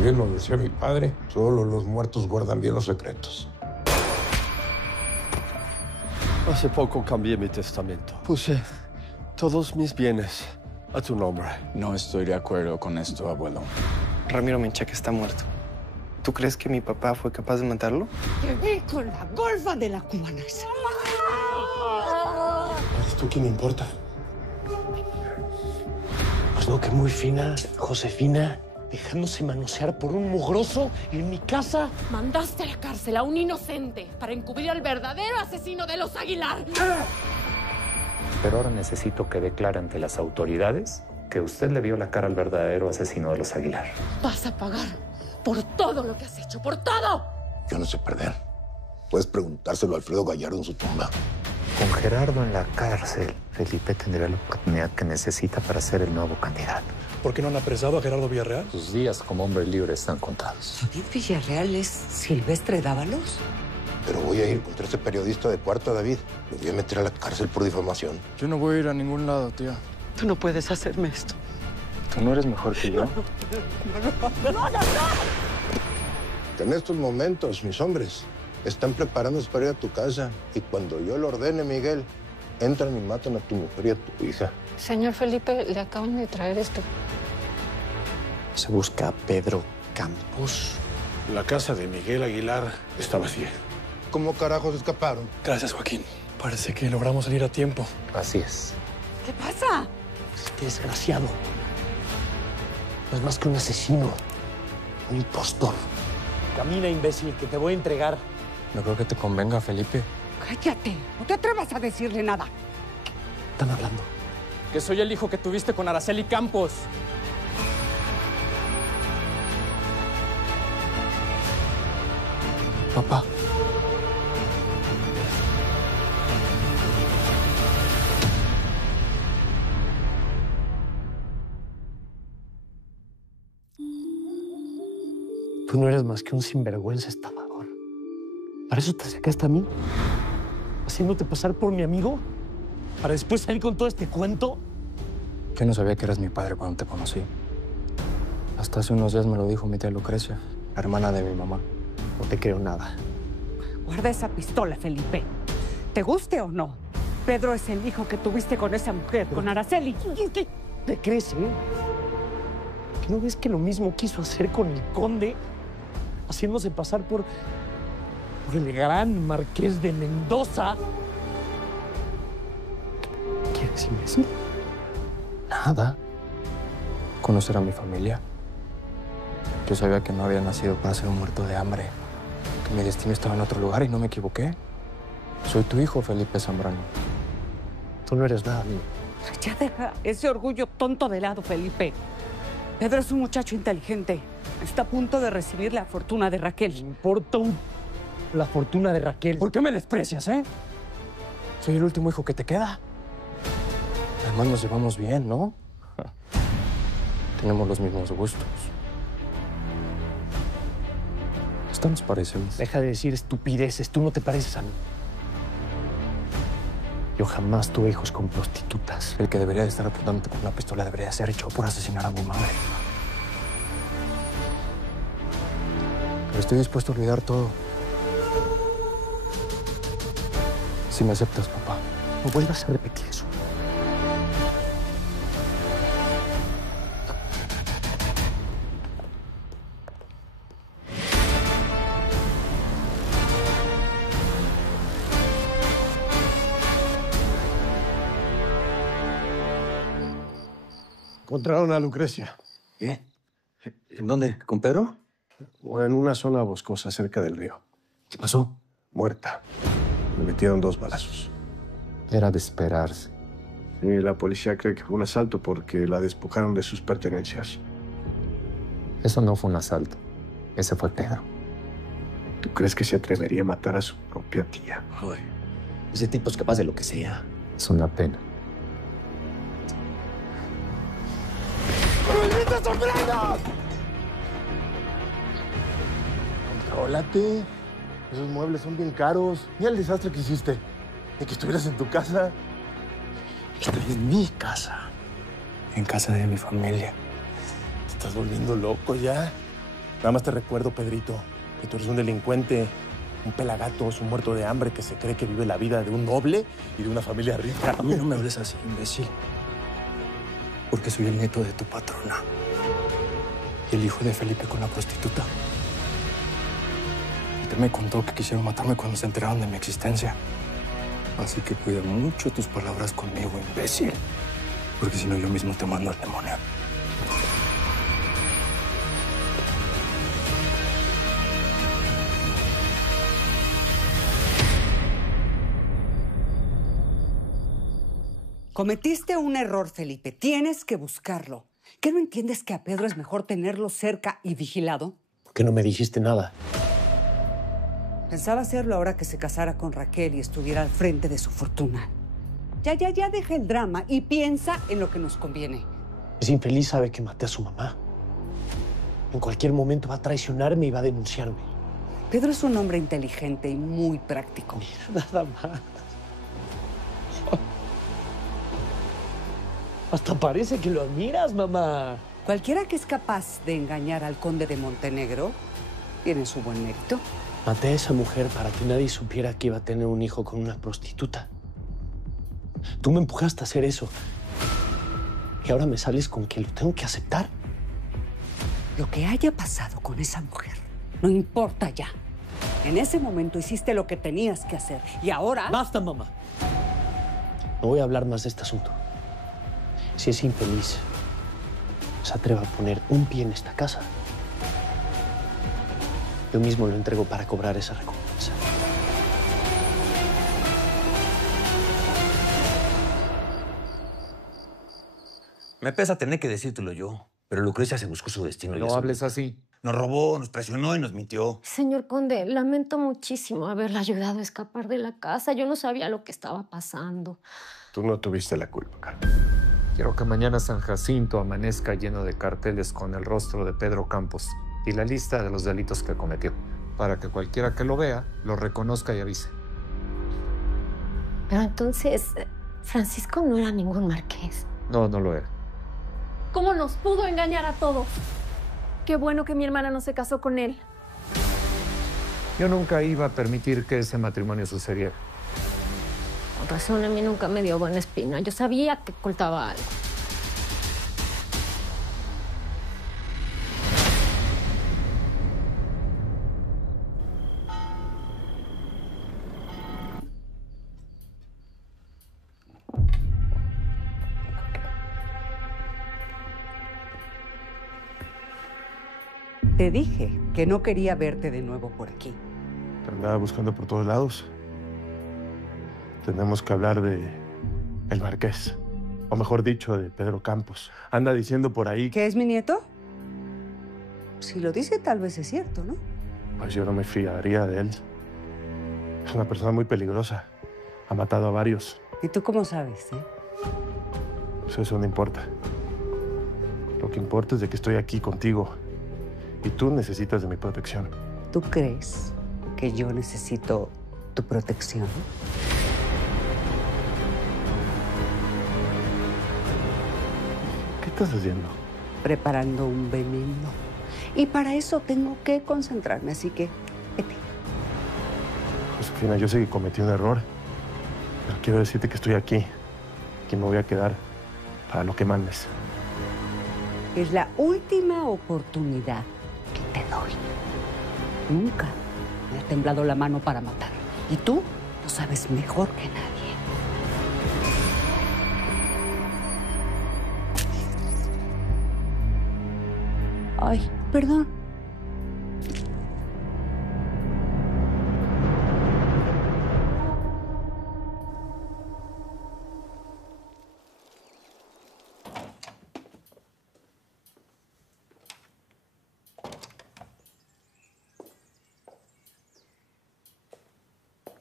Bien lo decía mi padre, solo los muertos guardan bien los secretos. Hace poco cambié mi testamento. Puse todos mis bienes a tu nombre. No estoy de acuerdo con esto, abuelo. Ramiro Menchaca está muerto. ¿Tú crees que mi papá fue capaz de matarlo? Llegué con la golfa de la cubana. ¿Eres tú quien me importa? Pues no, que muy fina, Josefina, dejándose manosear por un mugroso en mi casa. Mandaste a la cárcel a un inocente para encubrir al verdadero asesino de los Aguilar. Pero ahora necesito que declare ante las autoridades que usted le vio la cara al verdadero asesino de los Aguilar. Vas a pagar por todo lo que has hecho, por todo. Yo no sé perder. Puedes preguntárselo a Alfredo Gallardo en su tumba. Con Gerardo en la cárcel, Felipe tendrá la oportunidad que necesita para ser el nuevo candidato. ¿Por qué no han apresado a Gerardo Villarreal? Sus días como hombre libre están contados. ¿David Villarreal es Silvestre Dávalos? Pero voy a ir contra ese periodista de Cuarta, David. Lo voy a meter a la cárcel por difamación. Yo no voy a ir a ningún lado, tía. Tú no puedes hacerme esto. ¿Tú no eres mejor que yo? En estos momentos, mis hombres están preparándose para ir a tu casa. Y cuando yo lo ordene, Miguel, entran y matan a tu mujer y a tu hija. Señor Felipe, le acaban de traer esto. Se busca a Pedro Campos. La casa de Miguel Aguilar está vacía. ¿Cómo carajos escaparon? Gracias, Joaquín. Parece que logramos salir a tiempo. Así es. ¿Qué pasa? Este desgraciado no es más que un asesino, un impostor. Camina, imbécil, que te voy a entregar. No creo que te convenga, Felipe. Cállate. No te atrevas a decirle nada. Están hablando. Que soy el hijo que tuviste con Araceli Campos. Papá. Tú no eres más que un sinvergüenza estafador. ¿Para eso te acercaste a mí? ¿Haciéndote pasar por mi amigo? ¿Para después salir con todo este cuento? Yo no sabía que eras mi padre cuando te conocí. Hasta hace unos días me lo dijo mi tía Lucrecia, la hermana de mi mamá. No te creo nada. Guarda esa pistola, Felipe. ¿Te guste o no? Pedro es el hijo que tuviste con esa mujer, con Araceli. ¿Qué te crees, ¿Que no ves que lo mismo quiso hacer con el conde? Haciéndose pasar por el gran marqués de Mendoza. ¿Qué quieres, imbécil? Nada. Conocer a mi familia. Yo sabía que no había nacido para ser un muerto de hambre. Que mi destino estaba en otro lugar y no me equivoqué. Soy tu hijo, Felipe Zambrano. Tú no eres nada, amigo. Ya deja ese orgullo tonto de lado, Felipe. Pedro es un muchacho inteligente. Está a punto de recibir la fortuna de Raquel. Me importa la fortuna de Raquel. ¿Por qué me desprecias, Soy el último hijo que te queda. Además nos llevamos bien, ¿no? Tenemos los mismos gustos. Hasta nos parecemos. Deja de decir estupideces. Tú no te pareces a mí. Yo jamás tuve hijos con prostitutas. El que debería de estar apuntándote con una pistola debería ser hecho por asesinar a mi madre. Pero estoy dispuesto a olvidar todo. Si me aceptas, papá. No vuelvas a repetir eso. Encontraron a Lucrecia. ¿Qué? ¿En dónde? ¿Con Pedro? En una zona boscosa cerca del río. ¿Qué pasó? Muerta. Le metieron 2 balazos. Era de esperarse. Y la policía cree que fue un asalto porque la despojaron de sus pertenencias. Eso no fue un asalto. Ese fue Pedro. ¿Tú crees que se atrevería a matar a su propia tía? Joder. Ese tipo es capaz de lo que sea. Es una pena. ¡Maldita Zambrano! Contrólate. Esos muebles son bien caros. Mira el desastre que hiciste. De que estuvieras en tu casa. Estoy en mi casa. En casa de mi familia. Te estás volviendo loco ya. Nada más te recuerdo, Pedrito, que tú eres un delincuente, un pelagatos, un muerto de hambre que se cree que vive la vida de un noble y de una familia rica. A mí no me hables así, imbécil. Porque soy el nieto de tu patrona. Y el hijo de Felipe con la prostituta. Usted me contó que quisieron matarme cuando se enteraron de mi existencia. Así que cuida mucho tus palabras conmigo, imbécil. Porque si no, yo mismo te mando al demonio. Cometiste un error, Felipe. Tienes que buscarlo. ¿Qué no entiendes que a Pedro es mejor tenerlo cerca y vigilado? ¿Por qué no me dijiste nada? Pensaba hacerlo ahora que se casara con Raquel y estuviera al frente de su fortuna. Ya, deja el drama y piensa en lo que nos conviene. Ese infeliz sabe que maté a su mamá. En cualquier momento va a traicionarme y va a denunciarme. Pedro es un hombre inteligente y muy práctico. Mira, nada más. Hasta parece que lo admiras, mamá. Cualquiera que es capaz de engañar al conde de Montenegro tiene su buen mérito. Maté a esa mujer para que nadie supiera que iba a tener un hijo con una prostituta. Tú me empujaste a hacer eso. Y ahora me sales con que lo tengo que aceptar. Lo que haya pasado con esa mujer no importa ya. En ese momento hiciste lo que tenías que hacer. Y ahora... ¡Basta, mamá! No voy a hablar más de este asunto. Si es infeliz, se atreva a poner un pie en esta casa, yo mismo lo entrego para cobrar esa recompensa. Me pesa tener que decírtelo yo, pero Lucrecia se buscó su destino. No hables así. Nos robó, nos presionó y nos mintió. Señor conde, lamento muchísimo haberle ayudado a escapar de la casa. Yo no sabía lo que estaba pasando. Tú no tuviste la culpa, Carmen. Quiero que mañana San Jacinto amanezca lleno de carteles con el rostro de Pedro Campos y la lista de los delitos que cometió, para que cualquiera que lo vea lo reconozca y avise. Pero entonces, Francisco no era ningún marqués. No, no lo era. ¿Cómo nos pudo engañar a todos? Qué bueno que mi hermana no se casó con él. Yo nunca iba a permitir que ese matrimonio sucediera. Con razón, a mí nunca me dio buena espina. Yo sabía que ocultaba algo. Te dije que no quería verte de nuevo por aquí. Te andaba buscando por todos lados. Tenemos que hablar de el Marqués. O mejor dicho, de Pedro Campos. Anda diciendo por ahí... ¿Que es mi nieto? Si lo dice, tal vez es cierto, ¿no? Pues yo no me fiaría de él. Es una persona muy peligrosa. Ha matado a varios. ¿Y tú cómo sabes, Pues eso no importa. Lo que importa es de que estoy aquí contigo. Y tú necesitas de mi protección. ¿Tú crees que yo necesito tu protección? ¿Qué estás haciendo? Preparando un veneno. Y para eso tengo que concentrarme, así que vete. Josefina, yo sé que cometí un error. Pero quiero decirte que estoy aquí. Que me voy a quedar para lo que mandes. Es la última oportunidad que te doy. Nunca me ha temblado la mano para matar. Y tú lo sabes mejor que nadie. Ay, perdón.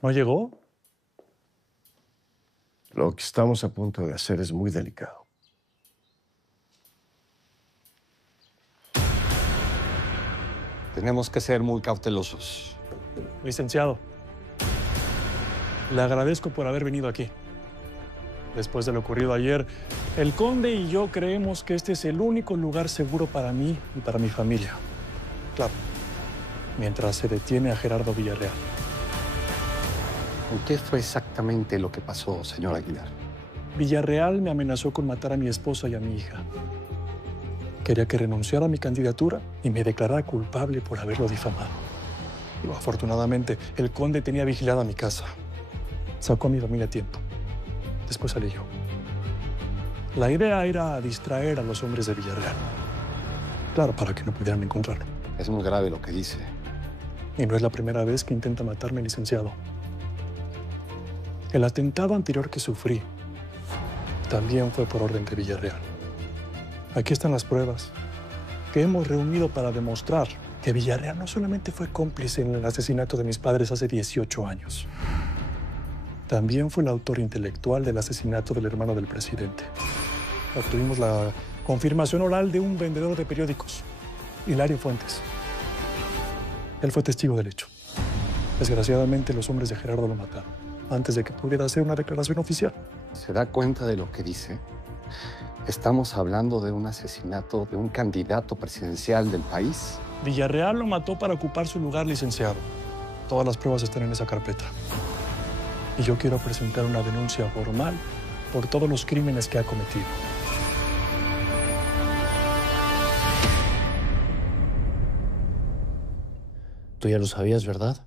¿No llegó? Lo que estamos a punto de hacer es muy delicado. Tenemos que ser muy cautelosos. Licenciado, le agradezco por haber venido aquí. Después de lo ocurrido ayer, el conde y yo creemos que este es el único lugar seguro para mí y para mi familia. Claro. Mientras se detiene a Gerardo Villarreal. ¿Qué fue exactamente lo que pasó, señor Aguilar? Villarreal me amenazó con matar a mi esposa y a mi hija. Quería que renunciara a mi candidatura y me declarara culpable por haberlo difamado. Pero afortunadamente, el conde tenía vigilada mi casa. Sacó a mi familia a tiempo. Después salí yo. La idea era distraer a los hombres de Villarreal. Claro, para que no pudieran encontrarlo. Es muy grave lo que dice. Y no es la primera vez que intenta matarme, licenciado. El atentado anterior que sufrí también fue por orden de Villarreal. Aquí están las pruebas que hemos reunido para demostrar que Villarreal no solamente fue cómplice en el asesinato de mis padres hace 18 años, también fue el autor intelectual del asesinato del hermano del presidente. Obtuvimos la confirmación oral de un vendedor de periódicos, Hilario Fuentes. Él fue testigo del hecho. Desgraciadamente, los hombres de Gerardo lo mataron antes de que pudiera hacer una declaración oficial. ¿Se da cuenta de lo que dice? Estamos hablando de un asesinato de un candidato presidencial del país. Villarreal lo mató para ocupar su lugar, licenciado. Todas las pruebas están en esa carpeta. Y yo quiero presentar una denuncia formal por todos los crímenes que ha cometido. Tú ya lo sabías, ¿verdad?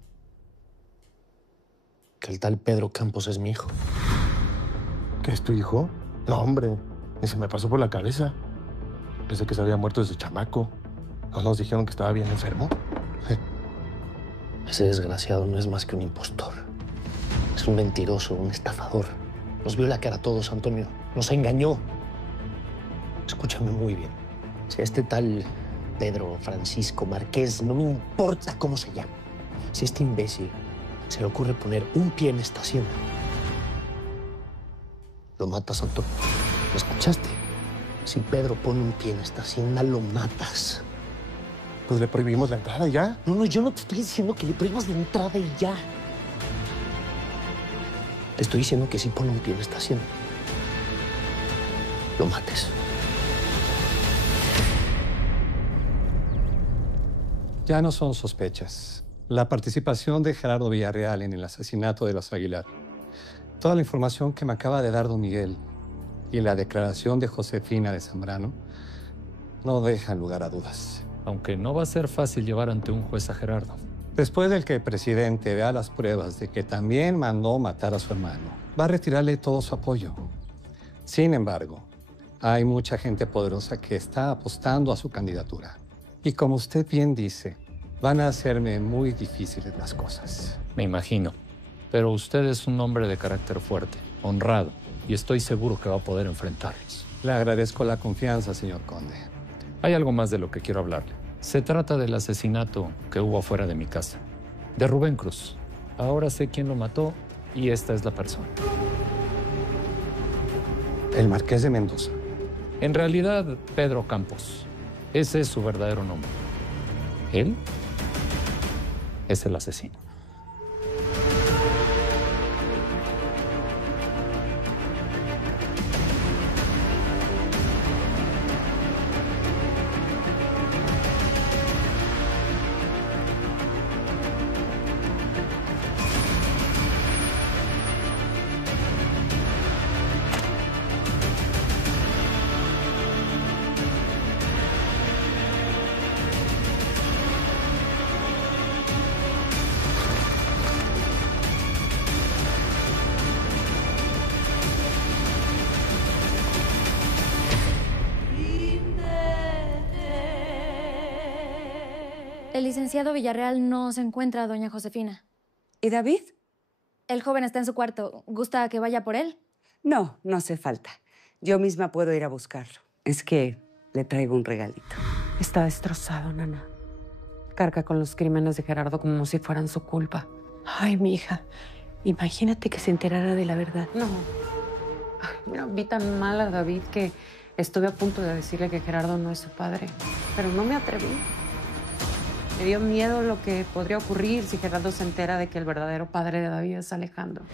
Que el tal Pedro Campos es mi hijo. ¿Qué es tu hijo? No, hombre, ni se me pasó por la cabeza. Pensé que se había muerto desde chamaco. ¿No nos dijeron que estaba bien enfermo? Ese desgraciado no es más que un impostor. Es un mentiroso, un estafador. Nos vio la cara a todos, Antonio. Nos engañó. Escúchame muy bien. Si este tal Pedro Francisco Márquez, no me importa cómo se llama, si este imbécil se le ocurre poner un pie en esta hacienda, lo matas, Antonio. ¿Lo escuchaste? Si Pedro pone un pie en esta hacienda, lo matas. Pues le prohibimos la entrada y ya. No, yo no te estoy diciendo que le prohíbas la entrada y ya. Te estoy diciendo que si pone un pie en esta hacienda, lo mates. Ya no son sospechas. La participación de Gerardo Villarreal en el asesinato de los Aguilar, toda la información que me acaba de dar don Miguel y la declaración de Josefina de Zambrano no dejan lugar a dudas. Aunque no va a ser fácil llevar ante un juez a Gerardo. Después del que el presidente vea las pruebas de que también mandó matar a su hermano, va a retirarle todo su apoyo. Sin embargo, hay mucha gente poderosa que está apostando a su candidatura. Y como usted bien dice, van a hacerme muy difíciles las cosas. Me imagino. Pero usted es un hombre de carácter fuerte, honrado, y estoy seguro que va a poder enfrentarlos. Le agradezco la confianza, señor conde. Hay algo más de lo que quiero hablarle. Se trata del asesinato que hubo afuera de mi casa, de Rubén Cruz. Ahora sé quién lo mató y esta es la persona. El Marqués de Mendoza. En realidad, Pedro Campos. Ese es su verdadero nombre. Él es el asesino. El licenciado Villarreal no se encuentra, doña Josefina. ¿Y David? El joven está en su cuarto. ¿Gusta que vaya por él? No, no hace falta. Yo misma puedo ir a buscarlo. Es que le traigo un regalito. Está destrozado, Nana. Carga con los crímenes de Gerardo como si fueran su culpa. Ay, mi hija, imagínate que se enterara de la verdad. No. Ay, mira, vi tan mal a David que estuve a punto de decirle que Gerardo no es su padre. Pero no me atreví. Me dio miedo lo que podría ocurrir si Gerardo se entera de que el verdadero padre de David es Alejandro.